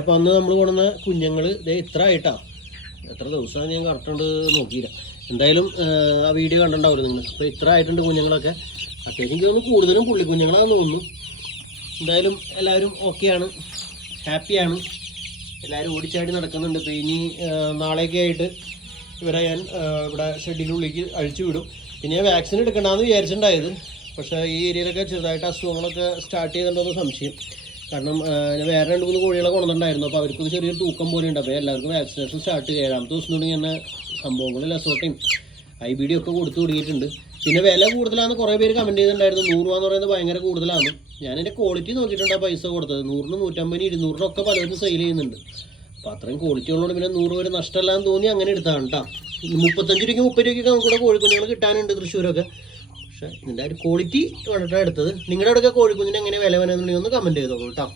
അപ്പോൾ അന്ന് നമ്മൾ കൊണ്ടുവന്ന കുഞ്ഞുങ്ങൾ ഇത്ര ആയിട്ടാ. എത്ര ദിവസമാണ് ഞാൻ കറക്റ്റ് നോക്കിയില്ല. എന്തായാലും ആ വീഡിയോ കണ്ടിട്ടുണ്ടാവില്ല നിങ്ങൾ. അപ്പോൾ ഇത്ര ആയിട്ടുണ്ട് കുഞ്ഞുങ്ങളൊക്കെ. അത്യാവശ്യം എനിക്ക് തോന്നുന്നു കൂടുതലും പുള്ളി കുഞ്ഞുങ്ങളാണെന്ന് തോന്നുന്നു. എന്തായാലും എല്ലാവരും ഓക്കെയാണ്, ഹാപ്പിയാണ്. എല്ലാവരും ഓടിച്ചാടി നടക്കുന്നുണ്ട്. ഇപ്പോൾ ഇനി നാളെയൊക്കെ ആയിട്ട് ഇവരെ ഞാൻ ഇവിടെ ഷെഡിനുള്ളിലേക്ക് അഴിച്ചു വിടും. പിന്നെ ഞാൻ വാക്സിൻ എടുക്കണമെന്ന് വിചാരിച്ചിട്ടുണ്ടായത്. പക്ഷേ ഈ ഏരിയയിലൊക്കെ ചെറുതായിട്ട് അസുഖങ്ങളൊക്കെ സ്റ്റാർട്ട് ചെയ്തിട്ടുണ്ടോയെന്ന് സംശയം. കാരണം ഞാൻ വേറെ 2-3 കോഴികളെ കൊണ്ടുവന്നിട്ടുണ്ടായിരുന്നു. അപ്പോൾ അവർക്കൊരു ചെറിയൊരു തൂക്കം പോലെ ഉണ്ട്. അപ്പോൾ എല്ലാവർക്കും വാക്സിനേഷൻ സ്റ്റാർട്ട് ചെയ്യുക. 7ാമത്തെ ദിവസം തുടങ്ങി തന്നെ സംഭവങ്ങളിൽ ലസോട്ടയും IBD ഒക്കെ കൊടുത്തു തുടങ്ങിയിട്ടുണ്ട്. പിന്നെ വില കൂടുതലാണെന്ന് കുറേ പേര് കമൻറ്റ് ചെയ്തിട്ടുണ്ടായിരുന്നു. 100 രൂപ എന്ന് പറയുന്നത് ഭയങ്കര കൂടുതലാണ്. ഞാൻ എൻ്റെ ക്വാളിറ്റി നോക്കിയിട്ടുണ്ട് പൈസ കൊടുത്തത്. 100-ന് 150-ന് 200-നൊക്കെ പലരും സെയിൽ ചെയ്യുന്നുണ്ട്. അപ്പോൾ അത്രയും ക്വാളിറ്റി ഉള്ളതുകൊണ്ട് പിന്നെ 100 രൂപ നഷ്ടമല്ലാന്ന് തോന്നി അങ്ങനെ എടുത്താണ് കേട്ടോ. 35 രൂപയ്ക്ക് 30 രൂപയ്ക്കൊക്കെ നമുക്കിവിടെ കോഴിക്കുഞ്ഞുങ്ങൾ കിട്ടാനുണ്ട് തൃശ്ശൂരൊക്കെ. പക്ഷേ ഇതിൻ്റെ ഒരു ക്വാളിറ്റി കണ്ടിട്ടാണ് എടുത്തത്. നിങ്ങളുടെ അവിടെയൊക്കെ കോഴിക്കുഞ്ഞിന് എങ്ങനെ വില വരുന്നുണ്ടെങ്കിൽ ഒന്ന് കമൻറ്റ് ചെയ്തോളൂ കേട്ടോ.